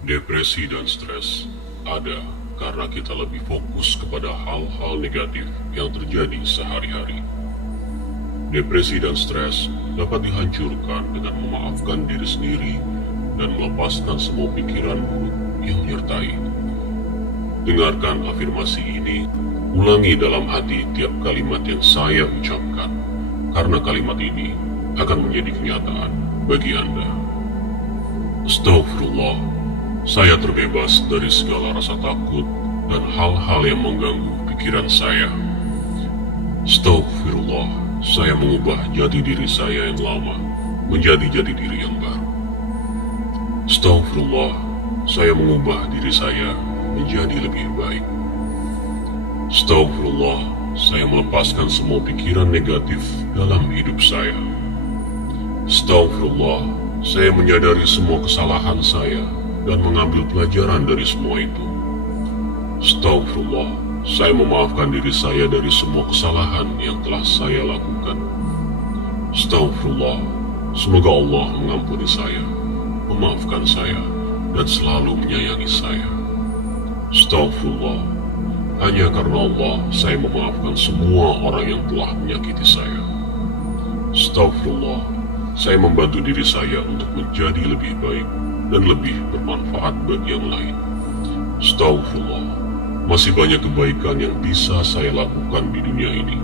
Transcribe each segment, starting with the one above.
Depresi dan stres ada karena kita lebih fokus kepada hal-hal negatif yang terjadi sehari-hari. Depresi dan stres dapat dihancurkan dengan memaafkan diri sendiri dan melepaskan semua pikiran buruk yang menyertai. Dengarkan afirmasi ini, ulangi dalam hati tiap kalimat yang saya ucapkan, karena kalimat ini akan menjadi kenyataan bagi Anda. Astaghfirullah, saya terbebas dari segala rasa takut dan hal-hal yang mengganggu pikiran saya. Astaghfirullah, saya mengubah jati diri saya yang lama menjadi jati diri yang baru. Astaghfirullah, saya mengubah diri saya menjadi lebih baik. Astaghfirullah, saya melepaskan semua pikiran negatif dalam hidup saya. Astaghfirullah, saya menyadari semua kesalahan saya dan mengambil pelajaran dari semua itu. Astaghfirullah, saya memaafkan diri saya dari semua kesalahan yang telah saya lakukan. Astaghfirullah, semoga Allah mengampuni saya, memaafkan saya, dan selalu menyayangi saya. Astaghfirullah, hanya karena Allah saya memaafkan semua orang yang telah menyakiti saya. Astaghfirullah, saya membantu diri saya untuk menjadi lebih baik dan lebih bermanfaat bagi yang lain. Astaghfirullah, masih banyak kebaikan yang bisa saya lakukan di dunia ini.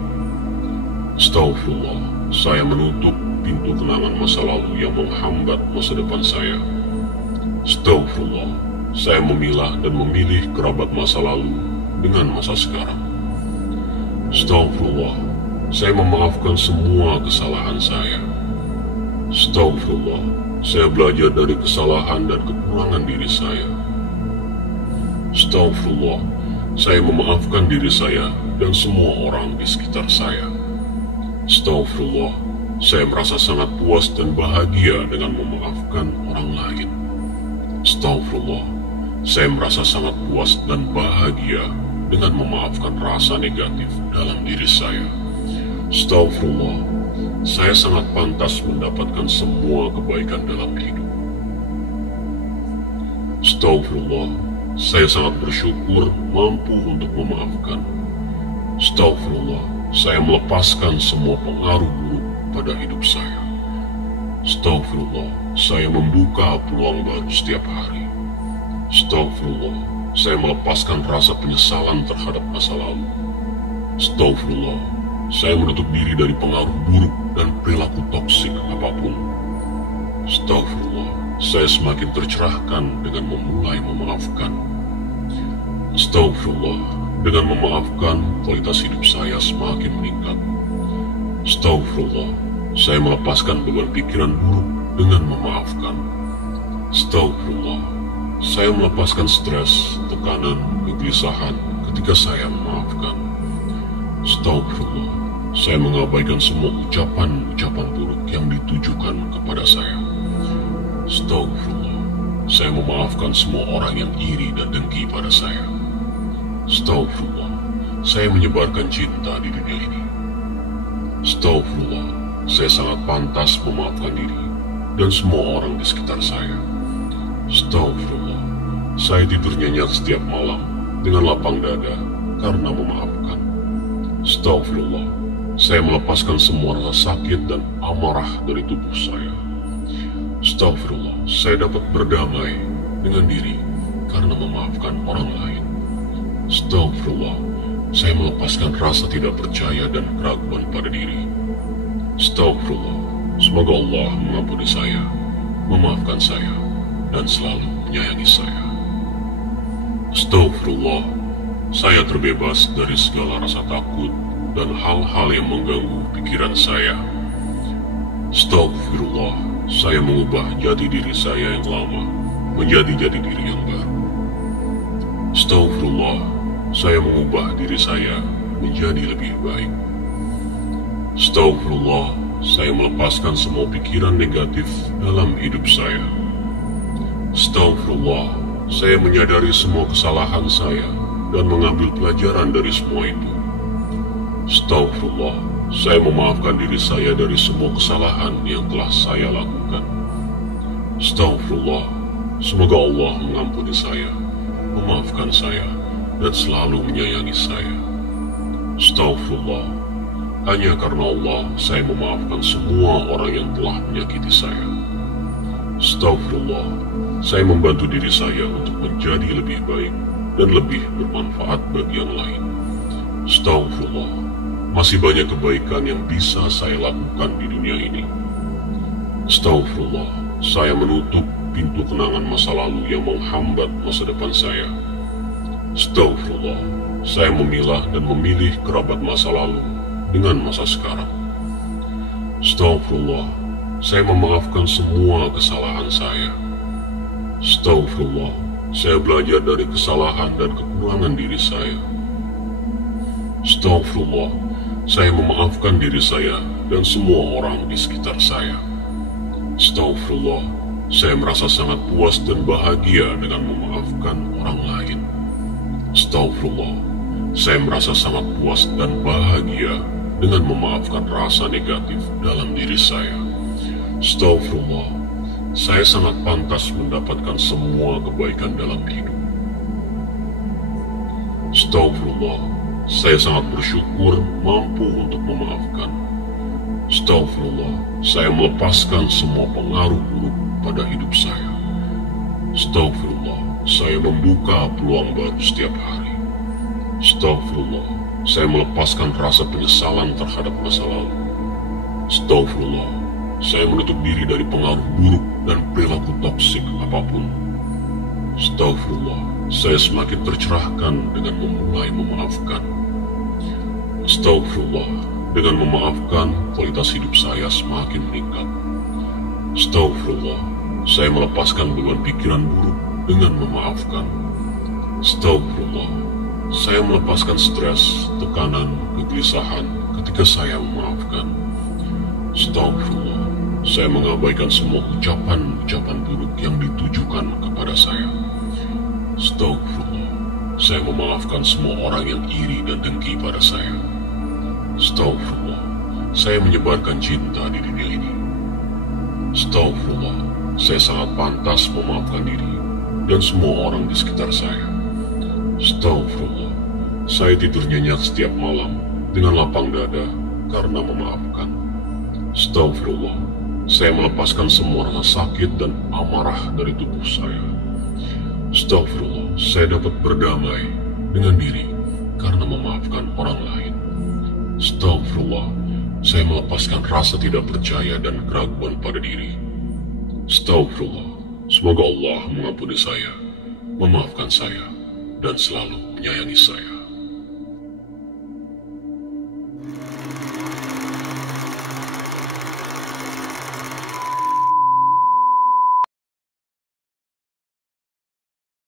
Astaghfirullah, saya menutup pintu kenangan masa lalu yang menghambat masa depan saya. Astaghfirullah, saya memilah dan memilih kerabat masa lalu dengan masa sekarang. Astaghfirullah, saya memaafkan semua kesalahan saya. Astaghfirullah, saya belajar dari kesalahan dan kekurangan diri saya. Astaghfirullah, saya memaafkan diri saya dan semua orang di sekitar saya. Astaghfirullah, saya merasa sangat puas dan bahagia dengan memaafkan orang lain. Astaghfirullah, saya merasa sangat puas dan bahagia dengan memaafkan rasa negatif dalam diri saya. Astaghfirullah, saya sangat pantas mendapatkan semua kebaikan dalam hidup. Astaghfirullah, saya sangat bersyukur mampu untuk memaafkan. Astaghfirullah, saya melepaskan semua pengaruh buruk pada hidup saya. Astaghfirullah, saya membuka peluang baru setiap hari. Astaghfirullah, saya melepaskan rasa penyesalan terhadap masa lalu. Astaghfirullah, saya menutup diri dari pengaruh buruk dan perilaku toksik apapun. Astaghfirullah, saya semakin tercerahkan dengan memulai memaafkan. Astaghfirullah, dengan memaafkan kualitas hidup saya semakin meningkat. Astaghfirullah, saya melepaskan beban pikiran buruk dengan memaafkan. Astaghfirullah, saya melepaskan stres, tekanan, kegelisahan ketika saya memaafkan. Astaghfirullah, saya mengabaikan semua ucapan-ucapan buruk yang ditujukan kepada saya. Astaghfirullah, saya memaafkan semua orang yang iri dan dengki pada saya. Astaghfirullah, saya menyebarkan cinta di dunia ini. Astaghfirullah, saya sangat pantas memaafkan diri dan semua orang di sekitar saya. Astaghfirullah, saya tidur nyenyak setiap malam dengan lapang dada karena memaafkan. Astaghfirullah, saya melepaskan semua rasa sakit dan amarah dari tubuh saya. Astaghfirullah, saya dapat berdamai dengan diri karena memaafkan orang lain. Astaghfirullah, saya melepaskan rasa tidak percaya dan keraguan pada diri. Astaghfirullah, semoga Allah mengampuni saya, memaafkan saya, dan selalu menyayangi saya. Astaghfirullah, saya terbebas dari segala rasa takut dan hal-hal yang mengganggu pikiran saya. Astaghfirullah, saya mengubah jati diri saya yang lama menjadi jati diri yang baru. Astaghfirullah, saya mengubah diri saya menjadi lebih baik. Astaghfirullah, saya melepaskan semua pikiran negatif dalam hidup saya. Astaghfirullah, saya menyadari semua kesalahan saya dan mengambil pelajaran dari semua itu. Astaghfirullah, saya memaafkan diri saya dari semua kesalahan yang telah saya lakukan. Astaghfirullah, Semoga Allah mengampuni saya, memaafkan saya, dan selalu menyayangi saya. Astaghfirullah. Hanya karena Allah, saya memaafkan semua orang yang telah menyakiti saya. Astaghfirullah. Saya membantu diri saya untuk menjadi lebih baik dan lebih bermanfaat bagi yang lain. Astaghfirullah. Masih banyak kebaikan yang bisa saya lakukan di dunia ini. Astaghfirullah. Saya menutup pintu kenangan masa lalu yang menghambat masa depan saya. Astaghfirullah. Saya memilah dan memilih kerabat masa lalu dengan masa sekarang. Astaghfirullah. Saya memaafkan semua kesalahan saya. Astaghfirullah. Saya belajar dari kesalahan dan kekurangan diri saya. Astaghfirullah. Saya memaafkan diri saya dan semua orang di sekitar saya. Astaghfirullah. Saya merasa sangat puas dan bahagia dengan memaafkan orang lain. Astaghfirullah. Saya merasa sangat puas dan bahagia dengan memaafkan rasa negatif dalam diri saya. Astaghfirullah. Saya sangat pantas mendapatkan semua kebaikan dalam hidup. Astaghfirullah. Saya sangat bersyukur mampu untuk memaafkan. Astaghfirullah. Saya melepaskan semua pengaruh buruk pada hidup saya. Astaghfirullah. Saya membuka peluang baru setiap hari. Astaghfirullah. Saya melepaskan rasa penyesalan terhadap masa lalu. Astaghfirullah. Saya menutup diri dari pengaruh buruk dan perilaku toksik apapun. Astaghfirullah. Saya semakin tercerahkan dengan memulai memaafkan. Astaghfirullah. Dengan memaafkan, kualitas hidup saya semakin meningkat. Astaghfirullah. Saya melepaskan beban pikiran buruk dengan memaafkan. Astaghfirullah. Saya melepaskan stres, tekanan, kegelisahan ketika saya memaafkan. Astaghfirullah. Saya mengabaikan semua ucapan-ucapan buruk yang ditujukan kepada saya. Astaghfirullah. Saya memaafkan semua orang yang iri dan dengki pada saya. Astaghfirullah. Saya menyebarkan cinta di dunia ini. Astaghfirullah. Saya sangat pantas memaafkan diri dan semua orang di sekitar saya. Astaghfirullah. Saya tidur nyenyak setiap malam dengan lapang dada karena memaafkan. Astaghfirullah. Saya melepaskan semua rasa sakit dan amarah dari tubuh saya. Astaghfirullah. Saya dapat berdamai dengan diri karena memaafkan orang lain. Astaghfirullah. Saya melepaskan rasa tidak percaya dan keraguan pada diri. Astaghfirullah. Semoga Allah mengampuni saya, memaafkan saya, dan selalu menyayangi saya.